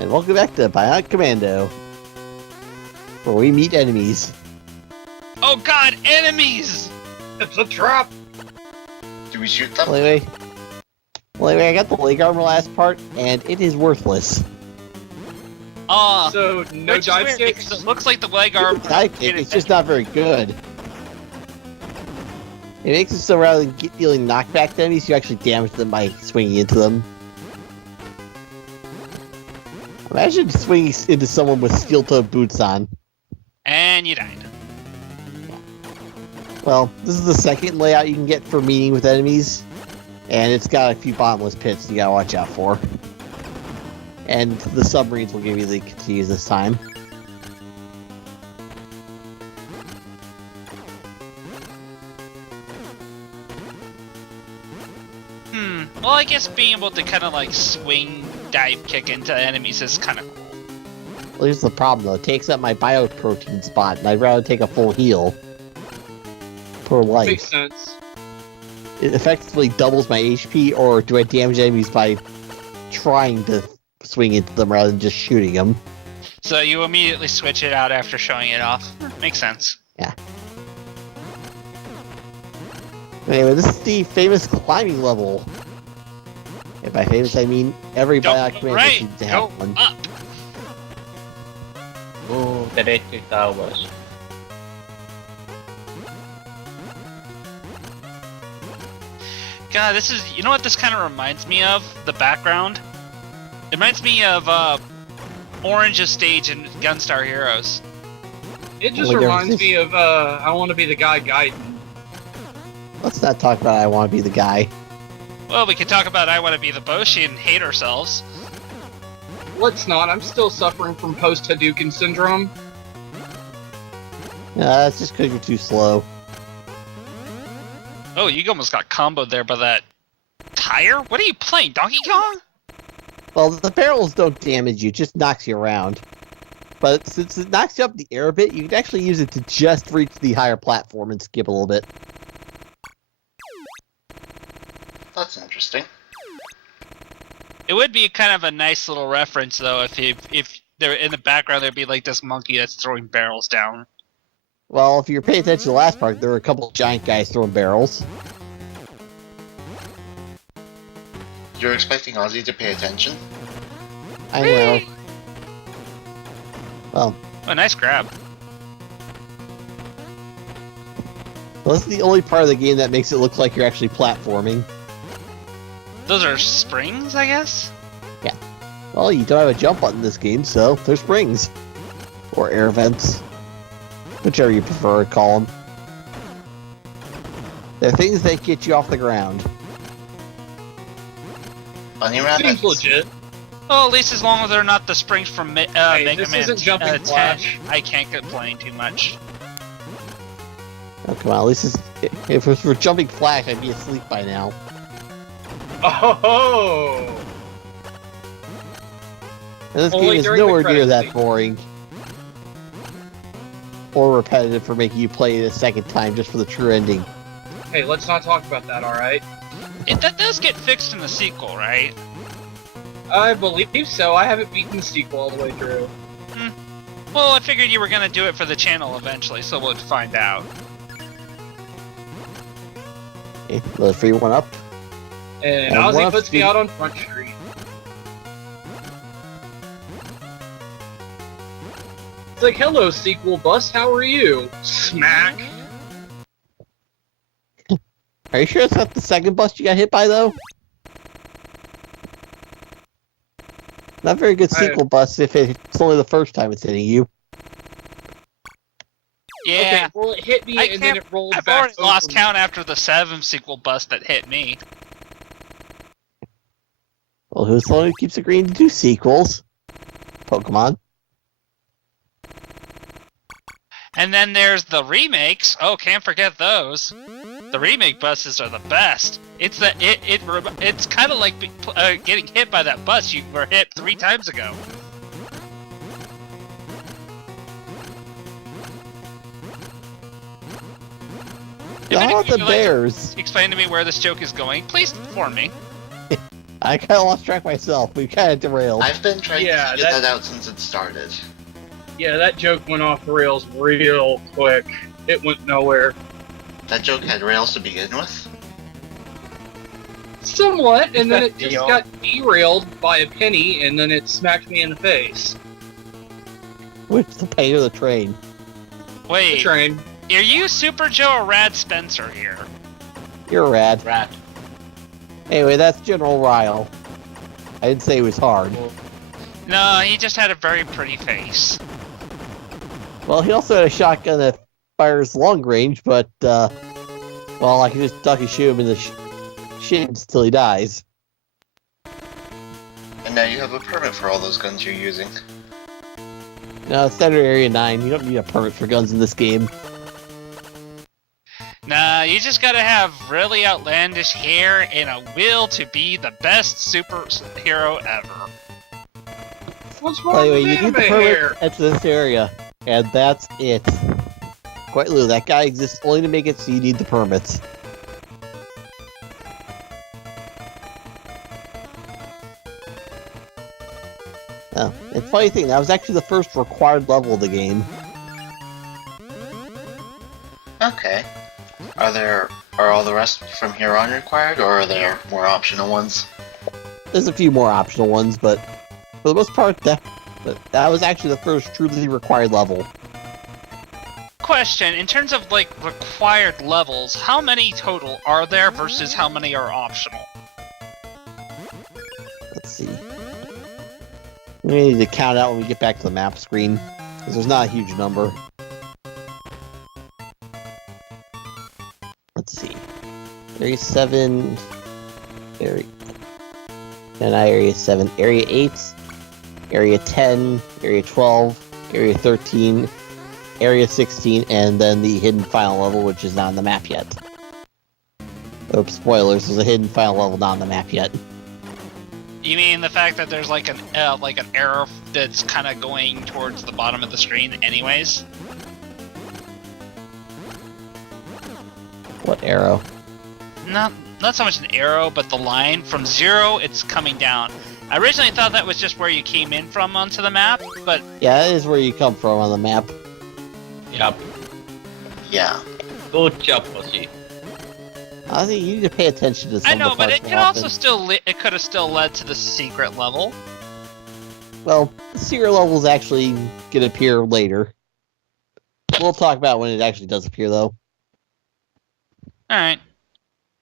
And welcome back to Bionic Commando, where we meet enemies. Oh god, enemies! It's a trap! Do we shoot them? Well, anyway, I got the leg armor last part, and it is worthless. So, no which is dive weird kicks? because it looks like the leg arm. Dive kick, it's just not very good. It makes it so rather than dealing knockback to enemies, you actually damage them by swinging into them. Imagine swinging into someone with steel-toed boots on. And you died. Well, this is the second layout you can get for meeting with enemies, and it's got a few bottomless pits you gotta watch out for. And the submarines will give you the to use this time. Well, I guess being able to kind of like swing, dive kick into enemies is kind of cool. Well, here's the problem though, it takes up my bioprotein spot, and I'd rather take a full heal per life. Makes sense. It effectively doubles my HP, or do I damage enemies by trying to swing into them rather than just shooting them? So you immediately switch it out after showing it off. Makes sense. Yeah. Anyway, this is the famous climbing level. And by famous, I mean every Bionic Commando seems to have one. Up. Oh, the red towers. God, this is. You know what this kind of reminds me of? The background? It reminds me of Orange's stage in Gunstar Heroes. It just Well, reminds me of, I want to be the guy guiding. Let's not talk about I want to be the guy. Well, we could talk about I want to be the Boshi and hate ourselves. Let's not, I'm still suffering from post-Hadouken syndrome. That's just because you're too slow. Oh, you almost got comboed there by that tire? What are you playing, Donkey Kong? Well, the barrels don't damage you, it just knocks you around. But since it knocks you up in the air a bit, you can actually use it to just reach the higher platform and skip a little bit. That's interesting. It would be kind of a nice little reference, though, if there in the background there'd be like this monkey that's throwing barrels down. Well, if you're paying attention to the last part, there were a couple of giant guys throwing barrels. You're expecting Ozzy to pay attention? I know. Well, Oh, nice grab. this is the only part of the game that makes it look like you're actually platforming. Those are springs, I guess? Well, you don't have a jump button in this game, so they're springs. Or air vents. Whichever you prefer to call them. They're things that get you off the ground. Bunny Seems rabbits? legit. Well, at least as long as they're not the springs from Mega this Man isn't Jumping 10, Flash. I can't complain too much. Oh, come on, at least if it was for Jumping Flash, I'd be asleep by now. Oh! And this Only game is during the nowhere near credits that scene. boring. Or repetitive for making you play it a second time just for the true ending. Hey, let's not talk about that, alright? That does get fixed in the sequel, right? I believe so. I haven't beaten the sequel all the way through. Well, I figured you were gonna do it for the channel eventually, so we'll find out. Okay, the free one up. And one Ozzy up, puts me Steve. out on Front Street. It's like, hello, sequel bus, how are you? Smack! Are you sure it's not the second bus you got hit by, though? Not very good sequel bus if it's only the first time it's hitting you. Yeah. Okay, well, it hit me I and then can't- it rolled I've back already lost over me. count after the 7 sequel bus that hit me. Well, who's the one who keeps agreeing to do sequels? Pokemon. And then there's the remakes. Oh, can't forget those. The remake buses are the best. It's kind of like getting hit by that bus you were hit 3 times ago. How about the Would you like to bears? Explain to me where this joke is going, please inform me. I kind of lost track myself. We kind of derailed. I've been trying Yeah, to figure that- that out since it started. Yeah, that joke went off the rails real quick. It went nowhere. That joke had rails to begin with? Somewhat, and then it just Deal. got derailed by a penny, and then it smacked me in the face. Which the pain of the train. The Wait, train. are you Super Joe or Rad Spencer here? You're rad. Rat. Anyway, that's General Ryle. I didn't say it was hard. No, he just had a very pretty face. Well, he also had a shotgun that fires long range, but, well, I can just duck and shoot him in the shins till he dies. And now you have a permit for all those guns you're using. No, it's Standard Area 9. You don't need a permit for guns in this game. Nah, you just gotta have really outlandish hair and a will to be the best superhero ever. What's wrong Anyway, with you need anime the permit hair? at this area, and that's it. Quite literally, that guy exists only to make it so you need the permits. Oh, and funny thing, that was actually the first required level of the game. Okay. Are all the rest from here on required, or are there more optional ones? There's a few more optional ones, but for the most part, that was actually the first truly required level. Question, in terms of, like, required levels, how many total are there versus how many are optional? Let's see. We need to count out when we get back to the map screen, because there's not a huge number. Let's see. Area 7... Area... And Area 7. Area 8. Area 10. Area 12. Area 13. Area 16. And then the hidden final level, which is not on the map yet. Oops, spoilers. There's a hidden final level not on the map yet. You mean the fact that there's like an arrow that's kind of going towards the bottom of the screen anyways? What arrow? Not so much an arrow, but the line from 0, it's coming down. I originally thought that was just where you came in from onto the map, but Yeah, that is where you come from on the map. Yup. Yeah. Good job, Ozzy. I think you need to pay attention to some I know, of the but parts it more could also often. still it could have still led to the secret level. Well, the secret levels actually can appear later. We'll talk about when it actually does appear, though. All right.